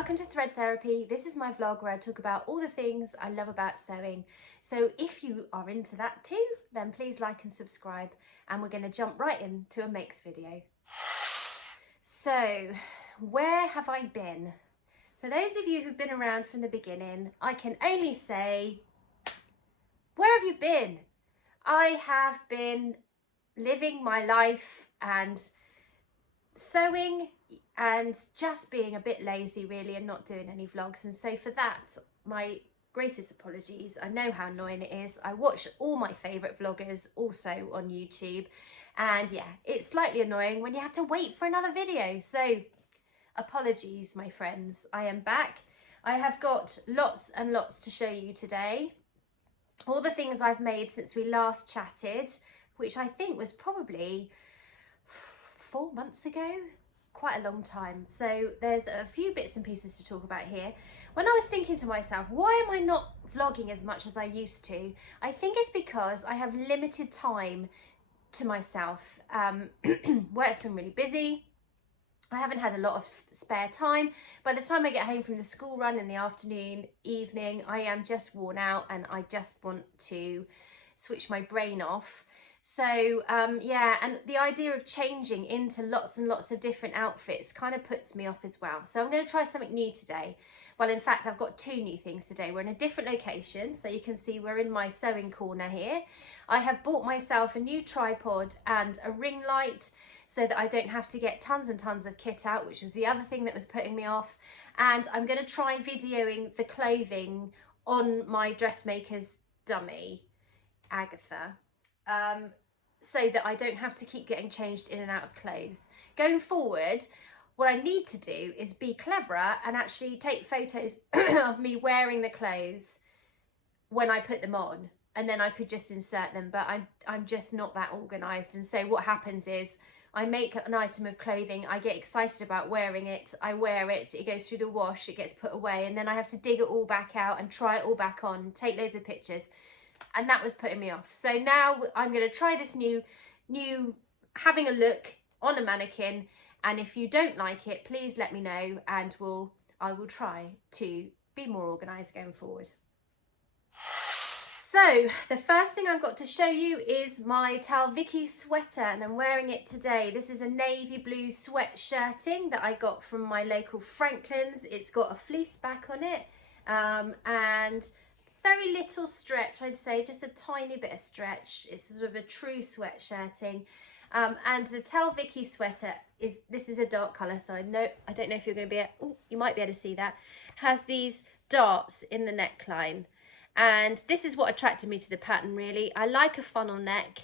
welcome to Thread Therapy. This is my vlog where I talk about all the things I love about sewing. So if you are into that too, then please like and subscribe, and we're going to jump right into a makes video. So where have I been? For those of you who've been around from the beginning, I can only say, where have you been? I have been living my life and sewing and just being a bit lazy really, and not doing any vlogs. And so for that, my greatest apologies. I know how annoying it is. I watch all my favourite vloggers also on YouTube, and yeah, it's slightly annoying when you have to wait for another video. So apologies, my friends. I am back. I have got lots and lots to show you today. All the things I've made since we last chatted, which I think was probably 4 months ago, quite a long time. So there's a few bits and pieces to talk about here. When I was thinking to myself, why am I not vlogging as much as I used to? I think it's because I have limited time to myself. Work's been really busy. I haven't had a lot of spare time. By the time I get home from the school run in the afternoon, evening, I am just worn out and I just want to switch my brain off. So yeah, and the idea of changing into lots and lots of different outfits kind of puts me off as well. So I'm going to try something new today. Well, in fact, I've got two new things today. We're in a different location, so you can see we're in my sewing corner here. I have bought myself a new tripod and a ring light so that I don't have to get tons and tons of kit out, which was the other thing that was putting me off. And I'm going to try videoing the clothing on my dressmaker's dummy, Agatha. So that I don't have to keep getting changed in and out of clothes. Going forward, what I need to do is be cleverer and actually take photos of me wearing the clothes when I put them on, and then I could just insert them, but I'm just not that organised. And so what happens is I make an item of clothing, I get excited about wearing it, I wear it, it goes through the wash, it gets put away, and then I have to dig it all back out and try it all back on, take loads of pictures. And that was putting me off. So now I'm going to try this new having a look on a mannequin, and if you don't like it, please let me know, and I will try to be more organised going forward. So the first thing I've got to show you is my Talvikki sweater, and I'm wearing it today. This is a navy blue sweatshirting that I got from my local Franklin's. It's got a fleece back on it, and very little stretch, I'd say, just a tiny bit of stretch. It's sort of a true sweatshirting. And the Talvikki sweater this is a dark colour, so I don't know if you're going to be you might be able to see that. Has these darts in the neckline, and this is what attracted me to the pattern really. I like a funnel neck,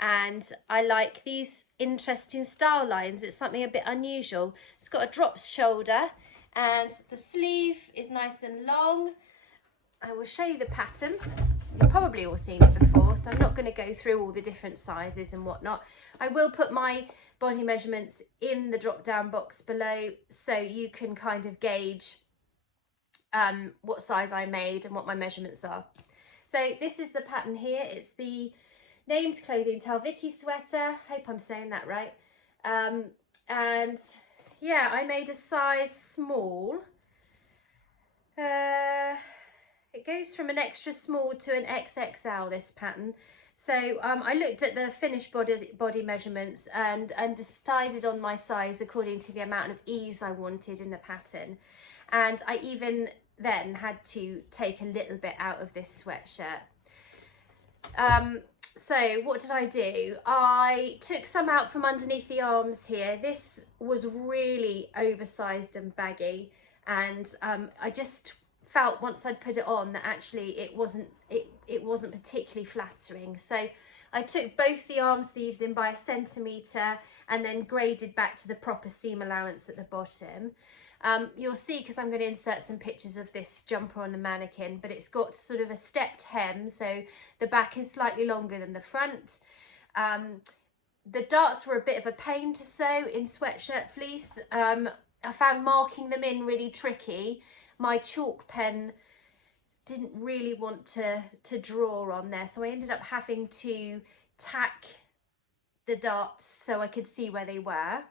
and I like these interesting style lines. It's something a bit unusual. It's got a drop shoulder, and the sleeve is nice and long. I will show you the pattern. You've probably all seen it before, so I'm not going to go through all the different sizes and whatnot. I will put my body measurements in the drop down box below, so you can kind of gauge what size I made and what my measurements are. So this is the pattern here. It's the named clothing Talvikki sweater. Hope I'm saying that right. And yeah, I made a size small. It goes from an extra small to an XXL, this pattern. So I looked at the finished body measurements and decided on my size according to the amount of ease I wanted in the pattern. And I even then had to take a little bit out of this sweatshirt. So what did I do? I took some out from underneath the arms here. This was really oversized and baggy, and I just felt once I'd put it on that actually it wasn't particularly flattering. So I took both the arm sleeves in by 1 centimetre and then graded back to the proper seam allowance at the bottom. You'll see, because I'm going to insert some pictures of this jumper on the mannequin, but it's got sort of a stepped hem, so the back is slightly longer than the front. The darts were a bit of a pain to sew in sweatshirt fleece. I found marking them in really tricky. My chalk pen didn't really want to draw on there, so I ended up having to tack the darts so I could see where they were.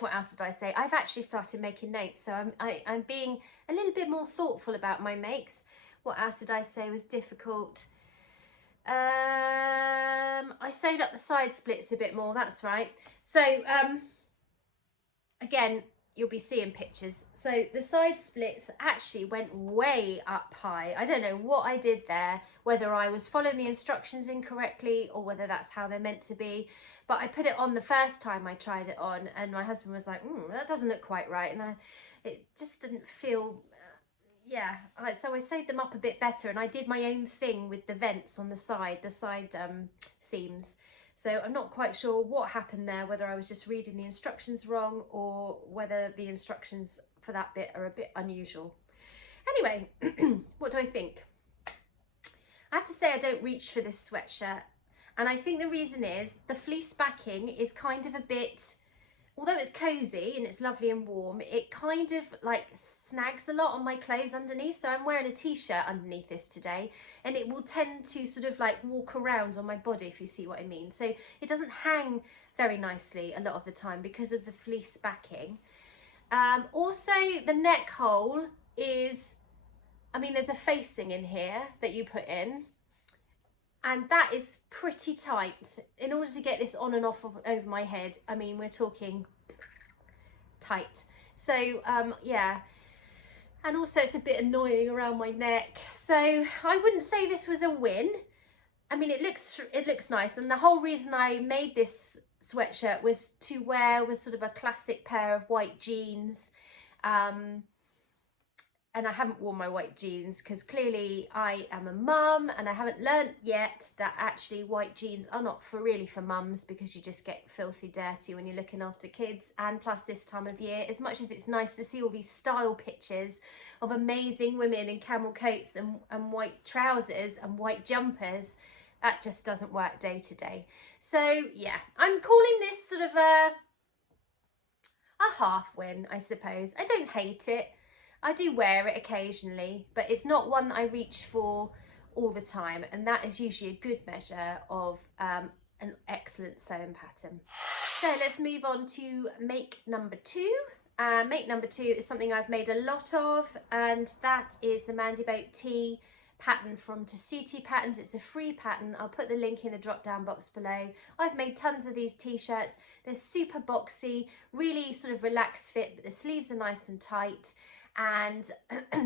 what else did I say? I've actually started making notes, so I'm being a little bit more thoughtful about my makes. What else did I say was difficult? I sewed up the side splits a bit more, that's right. So again, you'll be seeing pictures. So the side splits actually went way up high. I don't know what I did there, whether I was following the instructions incorrectly or whether that's how they're meant to be. But I put it on the first time I tried it on, and my husband was like, that doesn't look quite right. And it just didn't feel, so I sewed them up a bit better, and I did my own thing with the vents on the side seams. So I'm not quite sure what happened there, whether I was just reading the instructions wrong or whether the instructions for that bit are a bit unusual. Anyway, what do I think? I have to say I don't reach for this sweatshirt. And I think the reason is the fleece backing is kind of a bit, although it's cozy and it's lovely and warm, it kind of like snags a lot on my clothes underneath. So I'm wearing a t-shirt underneath this today, and it will tend to sort of like walk around on my body, if you see what I mean. So it doesn't hang very nicely a lot of the time because of the fleece backing. Also the neck hole is, I mean, there's a facing in here that you put in, and that is pretty tight. In order to get this on and off over my head, I mean, we're talking tight. So yeah, and also it's a bit annoying around my neck. So I wouldn't say this was a win. I mean, it looks nice, and the whole reason I made this sweatshirt was to wear with sort of a classic pair of white jeans. And I haven't worn my white jeans because clearly I am a mum, and I haven't learnt yet that actually white jeans are not really for mums, because you just get filthy dirty when you're looking after kids. And plus this time of year, as much as it's nice to see all these style pictures of amazing women in camel coats and white trousers and white jumpers, that just doesn't work day to day. So yeah, I'm calling this sort of a half win, I suppose. I don't hate it. I do wear it occasionally, but it's not one that I reach for all the time, and that is usually a good measure of an excellent sewing pattern. So let's move on to make number 2. Make number 2 is something I've made a lot of, and that is the Mandy Bait Tee pattern from Tessuti Patterns. It's a free pattern. I'll put the link in the drop down box below. I've made tons of these t-shirts. They're super boxy, really sort of relaxed fit, but the sleeves are nice and tight, and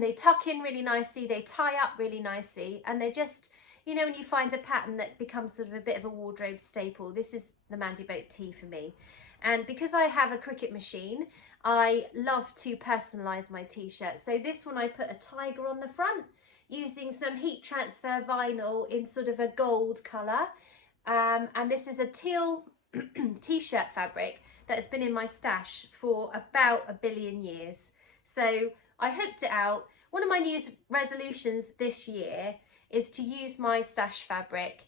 they tuck in really nicely, they tie up really nicely, and they're just, you know, when you find a pattern that becomes sort of a bit of a wardrobe staple, this is the Mandy Bait Tee for me. And because I have a Cricut machine, I love to personalise my t-shirts. So this one I put a tiger on the front using some heat transfer vinyl in sort of a gold colour, and this is a teal t-shirt fabric that has been in my stash for about 1 billion years. So I hooked it out. One of my New Year's resolutions this year is to use my stash fabric.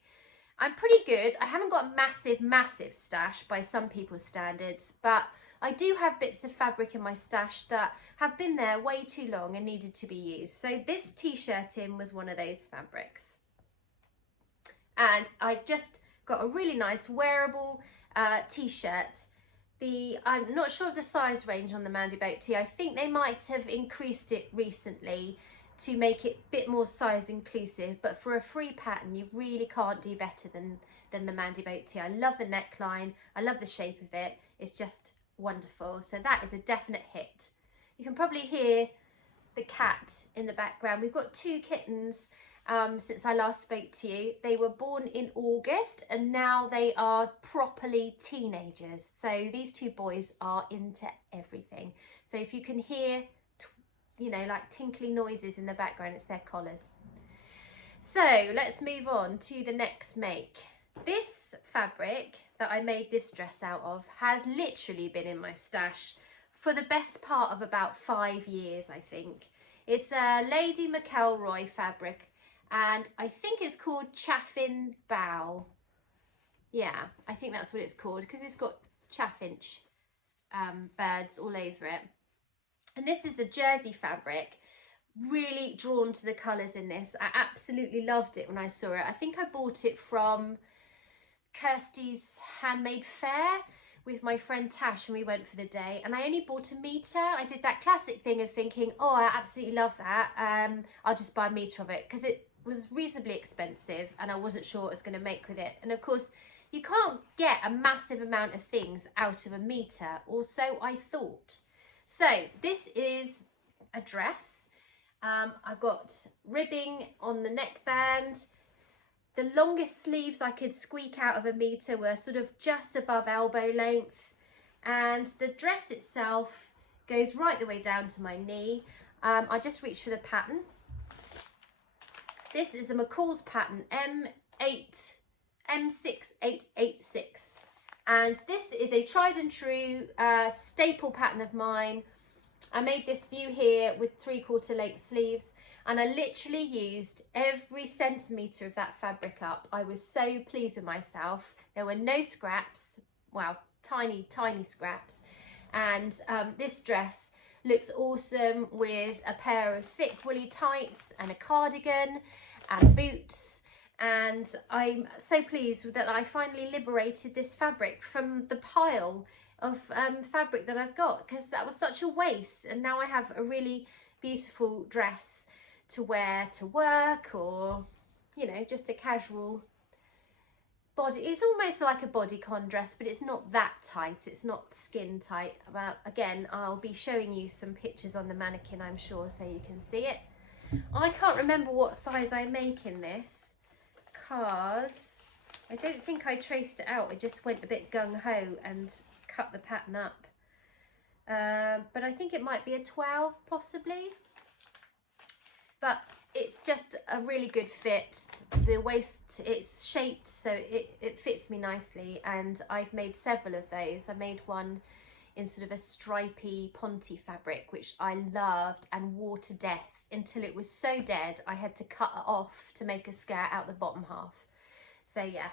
I'm pretty good. I haven't got a massive stash by some people's standards, but I do have bits of fabric in my stash that have been there way too long and needed to be used. So this t-shirt was one of those fabrics. And I just got a really nice wearable t-shirt. I'm not sure of the size range on the Mandy Bait Tee. I think they might have increased it recently to make it a bit more size inclusive, but for a free pattern you really can't do better than the Mandy Bait Tee. I love the neckline, I love the shape of it, it's just wonderful. So that is a definite hit. You can probably hear the cat in the background. We've got 2 kittens since I last spoke to you. They were born in August, and now they are properly teenagers. So these 2 boys are into everything. So if you can hear, you know, like tinkly noises in the background, it's their collars. So let's move on to the next make. This fabric that I made this dress out of has literally been in my stash for the best part of about 5 years, I think. It's a Lady McElroy fabric, and I think it's called Chaffin Bow. Yeah, I think that's what it's called, because it's got chaffinch birds all over it. And this is a jersey fabric. Really drawn to the colours in this. I absolutely loved it when I saw it. I think I bought it from Kirsty's Handmade Fair, with my friend Tash and we went for the day, and I only bought a metre. I did that classic thing of thinking, oh, I absolutely love that. I'll just buy a metre of it, because it was reasonably expensive and I wasn't sure what I was going to make with it. And of course, you can't get a massive amount of things out of a metre, or so I thought. So this is a dress. I've got ribbing on the neckband. The longest sleeves I could squeak out of a metre were sort of just above elbow length, and the dress itself goes right the way down to my knee. I just reached for the pattern. This is a McCalls pattern M6886, and this is a tried and true staple pattern of mine. I made this view here with 3/4 length sleeves, and I literally used every centimetre of that fabric up. I was so pleased with myself. There were no scraps, well, tiny scraps, and this dress looks awesome with a pair of thick woolly tights and a cardigan and boots. And I'm so pleased that I finally liberated this fabric from the pile of fabric that I've got, because that was such a waste, and now I have a really beautiful dress to wear to work, or you know, just a casual body. It's almost like a bodycon dress, but it's not that tight, it's not skin tight. But again, I'll be showing you some pictures on the mannequin, I'm sure, so you can see it. I can't remember what size I make in this, because I don't think I traced it out. I just went a bit gung-ho and cut the pattern up, but I think it might be a 12 possibly, but it's just a really good fit. The waist, it's shaped so it fits me nicely, and I've made several of those. I made one in sort of a stripy ponte fabric, which I loved and wore to death until it was so dead I had to cut it off to make a skirt out the bottom half. So yeah,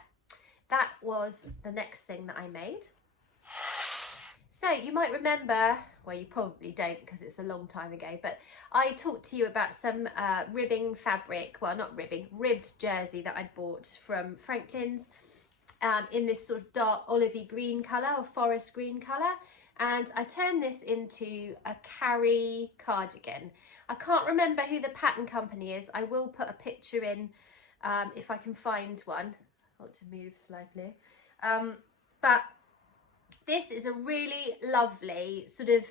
that was the next thing that I made. So you might remember, well, you probably don't because it's a long time ago, but I talked to you about some ribbing fabric, well, not ribbing, ribbed jersey that I'd bought from Franklin's in this sort of dark olivey green colour, or forest green colour, and I turned this into a Carrie Cardigan. I can't remember who the pattern company is. I will put a picture in if I can find one. I want to move slightly. But this is a really lovely sort of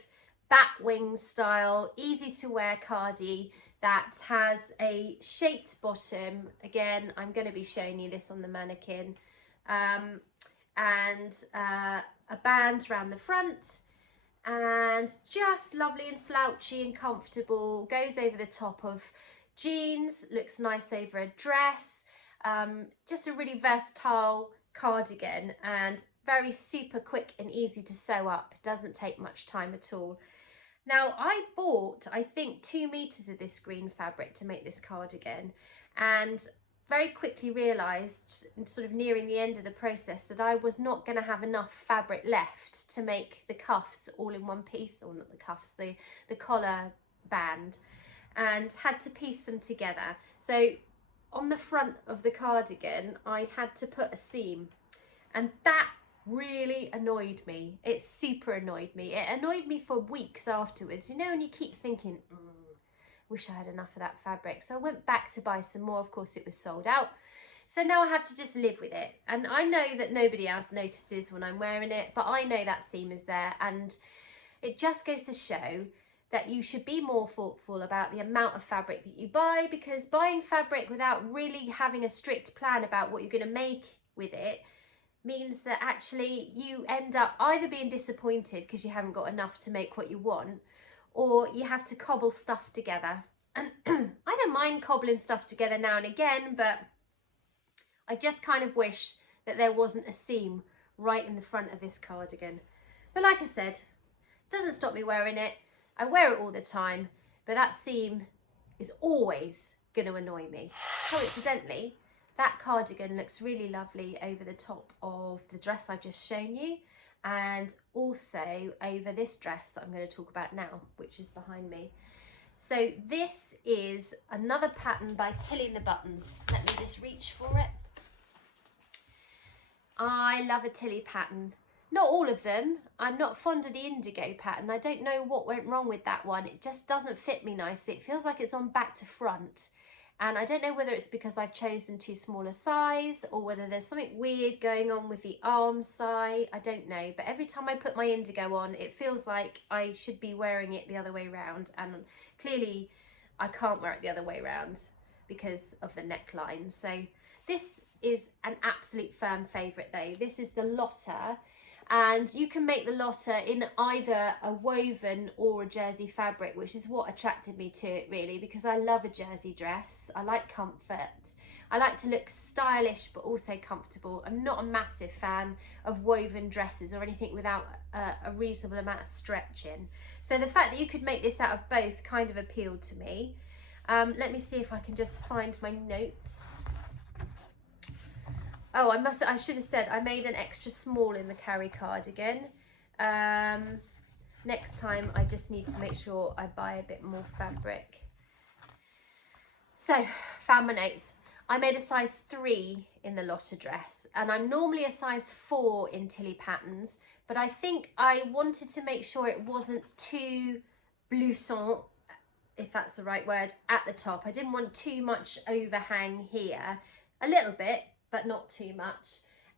batwing style, easy to wear cardi that has a shaped bottom. Again, I'm going to be showing you this on the mannequin, and a band around the front, and just lovely and slouchy and comfortable. Goes over the top of jeans, looks nice over a dress. Just a really versatile cardigan, and very super quick and easy to sew up. It doesn't take much time at all. Now, I bought, I think, 2 meters of this green fabric to make this cardigan, and very quickly realised, sort of nearing the end of the process, that I was not going to have enough fabric left to make the cuffs all in one piece, or not the cuffs, the collar band, and had to piece them together. So on the front of the cardigan, I had to put a seam, and that really annoyed me. It super annoyed me. It annoyed me for weeks afterwards. You know, and you keep thinking, wish I had enough of that fabric. So I went back to buy some more. Of course, it was sold out. So now I have to just live with it. And I know that nobody else notices when I'm wearing it, but I know that seam is there. And it just goes to show that you should be more thoughtful about the amount of fabric that you buy, because buying fabric without really having a strict plan about what you're going to make with it means that actually you end up either being disappointed because you haven't got enough to make what you want, or you have to cobble stuff together. And I don't mind cobbling stuff together now and again, but I just kind of wish that there wasn't a seam right in the front of this cardigan. But like I said, it doesn't stop me wearing it. I wear it all the time, but that seam is always going to annoy me. Coincidentally, that cardigan looks really lovely over the top of the dress I've just shown you, and also over this dress that I'm going to talk about now, which is behind me. So this is another pattern by Tilly and the Buttons. Let me just reach for it. I love a Tilly pattern. Not all of them. I'm not fond of the indigo pattern. I don't know what went wrong with that one. It just doesn't fit me nicely. It feels like it's on back to front. And I don't know whether it's because I've chosen too small a size or whether there's something weird going on with the arm side. I don't know. But every time I put my indigo on, it feels like I should be wearing it the other way around. And clearly I can't wear it the other way around because of the neckline. So this is an absolute firm favourite though. This is the Lotta. And you can make the Lotta in either a woven or a jersey fabric, which is what attracted me to it really, because I love a jersey dress. I like comfort. I like to look stylish but also comfortable. I'm not a massive fan of woven dresses or anything without a reasonable amount of stretching. So the fact that you could make this out of both kind of appealed to me. Let me see if I can just find my notes. Oh, I should have said I made an extra small in the Carrie Cardigan. Next time I just need to make sure I buy a bit more fabric. So, found my notes. I made a size 3 in the Lotta dress, and I'm normally a size 4 in Tilly patterns, but I think I wanted to make sure it wasn't too blouson, if that's the right word, at the top. I didn't want too much overhang here, a little bit, but not too much.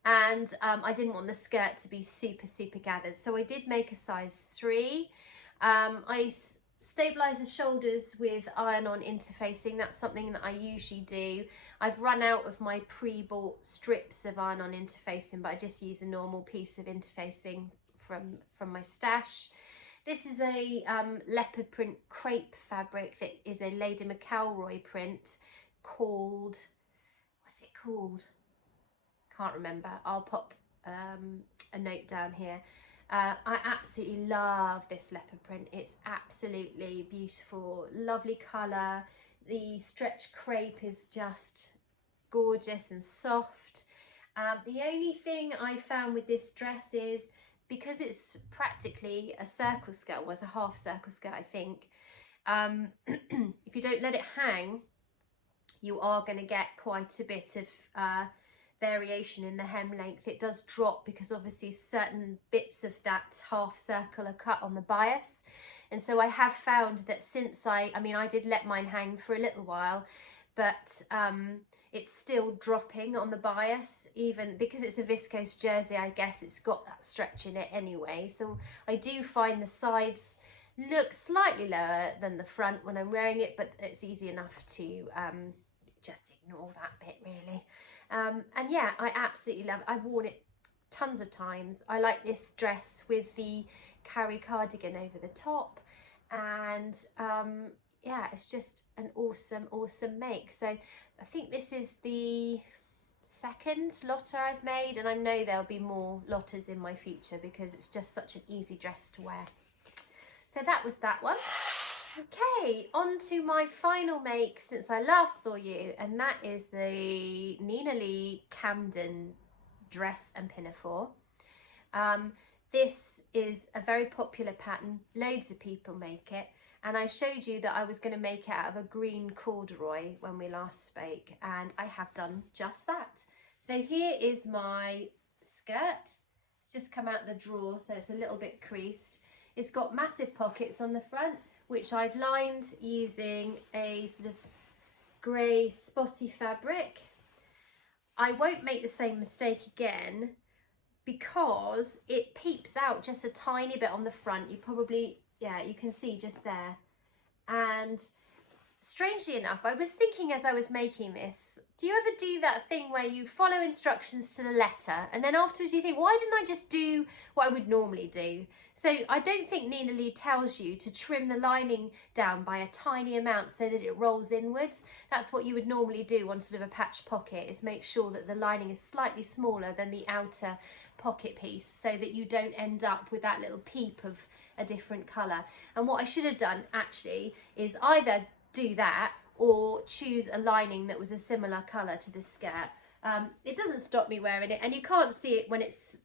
And I didn't want the skirt to be super gathered. So I did make a size 3. I stabilise the shoulders with iron-on interfacing. That's something that I usually do. I've run out of my pre-bought strips of iron-on interfacing, but I just use a normal piece of interfacing from my stash. This is a leopard print crepe fabric that is a Lady McCalroy print called, what's it called? Can't remember. I'll pop a note down here. I absolutely love this leopard print. It's absolutely beautiful, lovely colour. The stretch crepe is just gorgeous and soft. The only thing I found with this dress is, because it's practically a circle skirt, was a half circle skirt I think, if you don't let it hang, you are going to get quite a bit of variation in the hem length. It does drop because obviously certain bits of that half circle are cut on the bias, and so I have found that since I did let mine hang for a little while, but it's still dropping on the bias, even because it's a viscose jersey. I guess it's got that stretch in it anyway, so I do find the sides look slightly lower than the front when I'm wearing it, but it's easy enough to just ignore that bit really. And yeah, I absolutely love it. I've worn it tons of times. I like this dress with the Carrie Cardigan over the top, and yeah, it's just an awesome make. So I think this is the second Lotta I've made, and I know there'll be more Lottas in my future because it's just such an easy dress to wear. So that was that one. Okay, on to my final make since I last saw you, and that is the Nina Lee Camden dress and pinafore. This is a very popular pattern, loads of people make it, and I showed you that I was going to make it out of a green corduroy when we last spoke, and I have done just that. So here is my skirt. It's just come out the drawer, so it's a little bit creased. It's got massive pockets on the front, which I've lined using a sort of grey spotty fabric. I won't make the same mistake again because it peeps out just a tiny bit on the front. You probably, yeah, you can see just there. And strangely enough, I was thinking as I was making this, do you ever do that thing where you follow instructions to the letter and then afterwards you think, why didn't I just do what I would normally do? So I don't think Nina Lee tells you to trim the lining down by a tiny amount so that it rolls inwards. That's what you would normally do on sort of a patch pocket, is make sure that the lining is slightly smaller than the outer pocket piece so that you don't end up with that little peep of a different colour. And what I should have done actually is either do that or choose a lining that was a similar colour to this skirt. It doesn't stop me wearing it, and you can't see it when it's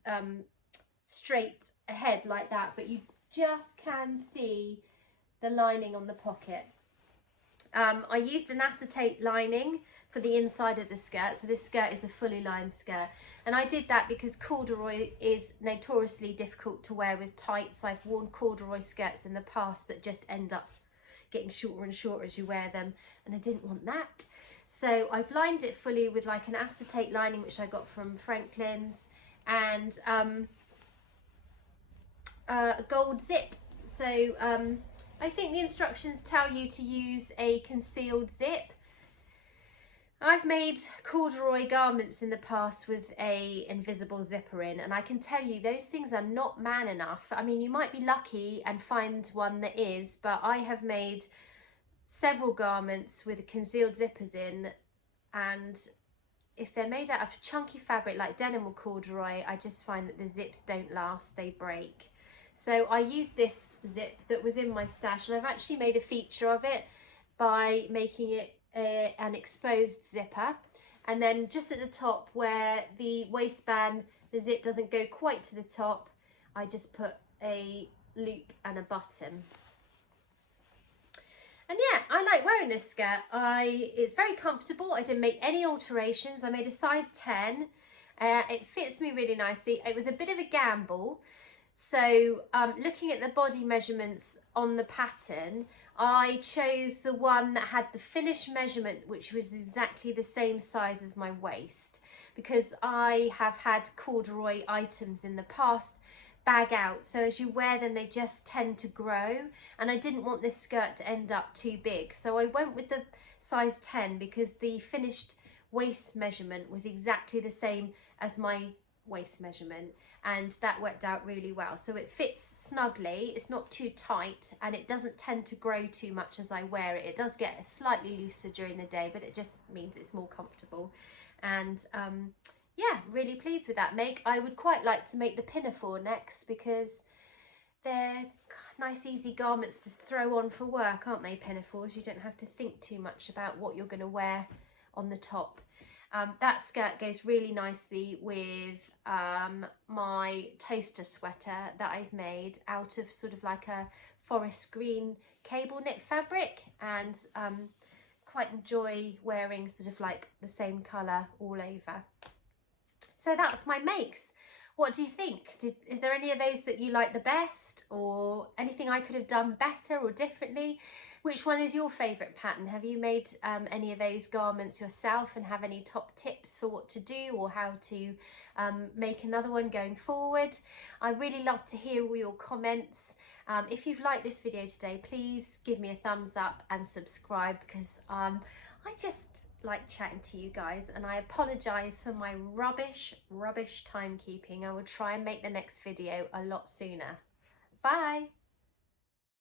straight ahead like that, but you just can see the lining on the pocket. I used an acetate lining for the inside of the skirt. So this skirt is a fully lined skirt, and I did that because corduroy is notoriously difficult to wear with tights. I've worn corduroy skirts in the past that just end up getting shorter and shorter as you wear them, and I didn't want that. So I've lined it fully with like an acetate lining, which I got from Franklin's, and a gold zip. So I think the instructions tell you to use a concealed zip. I've made corduroy garments in the past with a invisible zipper in, and I can tell you those things are not man enough. I mean, you might be lucky and find one that is, but I have made several garments with concealed zippers in, and if they're made out of chunky fabric like denim or corduroy, I just find that the zips don't last, they break. So I used this zip that was in my stash, and I've actually made a feature of it by making it an exposed zipper, and then just at the top where the waistband, the zip doesn't go quite to the top, I just put a loop and a button. And yeah, I like wearing this skirt. It's very comfortable. I didn't make any alterations. I made a size 10. It fits me really nicely. It was a bit of a gamble. So looking at the body measurements on the pattern, I chose the one that had the finished measurement, which was exactly the same size as my waist, because I have had corduroy items in the past bag out, so as you wear them they just tend to grow, and I didn't want this skirt to end up too big, so I went with the size 10 because the finished waist measurement was exactly the same as my waist measurement, and that worked out really well. So it fits snugly, it's not too tight, and it doesn't tend to grow too much as I wear it. It does get slightly looser during the day, but it just means it's more comfortable. And yeah, really pleased with that make. I would quite like to make the pinafore next, because they're nice easy garments to throw on for work, aren't they, pinafores? You don't have to think too much about what you're going to wear on the top. That skirt goes really nicely with my toaster sweater that I've made out of sort of like a forest green cable knit fabric, and quite enjoy wearing sort of like the same colour all over. So that's my makes. What do you think? Is there any of those that you like the best, or anything I could have done better or differently? Which one is your favourite pattern? Have you made any of those garments yourself, and have any top tips for what to do or how to make another one going forward? I really love to hear all your comments. If you've liked this video today, please give me a thumbs up and subscribe, because I just like chatting to you guys, and I apologise for my rubbish timekeeping. I will try and make the next video a lot sooner. Bye!